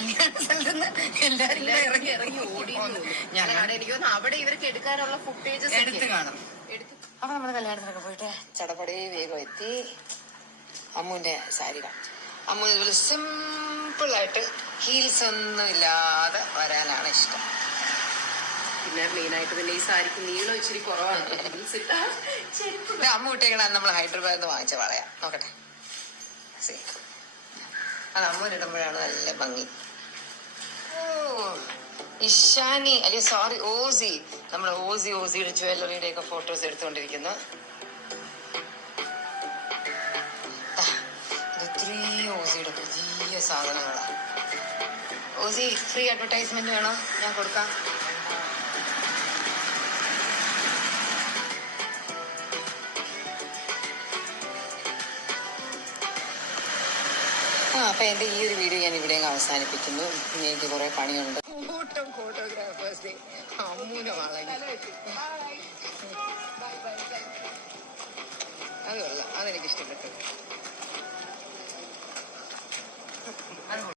കല്യാണ സ്ഥലത്തുനിന്ന് എല്ലാരും ഇറങ്ങി ഇറങ്ങി ഓടി. ഞാൻ എനിക്ക് തോന്നുന്നു അവിടെ ഇവർക്ക് എടുക്കാനുള്ള ഫുട്ടേജസ് എടുത്ത് കാണും. അപ്പൊ നമ്മള് കല്യാണത്തിനൊക്കെ പോയിട്ട് ചടപടേ വേഗം എത്തി. അമ്മുവിന്റെ സാരി കാണിച്ചു. അമ്മു ഇതുപോലെ സിമ്പിളായിട്ട് ഹീൽസ് ഒന്നും ഇല്ലാതെ വരാനാണ് ഇഷ്ടം. പിന്നെ മെയിനായിട്ട് പിന്നെ ഈ സാരിക്ക് നീളം ഇച്ചിരി കുറവാണ്. അമ്മ കുട്ടികളെ നമ്മൾ ഹൈദരാബാദിൽ നിന്ന് വാങ്ങിച്ച പറയാം. നോക്കട്ടെ, അത് അമ്മൂരിടുമ്പോഴാണ് നല്ല ഭംഗി. ഓ ഇഷാനി അല്ലെ, സോറി ഓസി. നമ്മുടെ ഓസിയുടെ ജ്വല്ലറിയുടെ ഒക്കെ ഫോട്ടോസ് എടുത്തുകൊണ്ടിരിക്കുന്നു. ഇത്രയും ഓസിയുടെ പുതിയ സാധനങ്ങളാണ്. ഓസി ഫ്രീ അഡ്വർടൈസ്മെന്റ് വേണോ? ഞാൻ കൊടുക്കാം. അപ്പൊ എന്റെ ഈ ഒരു വീഡിയോ ഞാൻ ഇവിടെ അവസാനിപ്പിക്കുന്നു. എനിക്ക് കുറെ പണിയുണ്ട്. കൂട്ടം ഫോട്ടോഗ്രാഫേഴ്സ് അമ്മൂനെ വളങ്ങി. അത് കൊള്ളാം, അതെനിക്ക് ഇഷ്ടപ്പെട്ടു.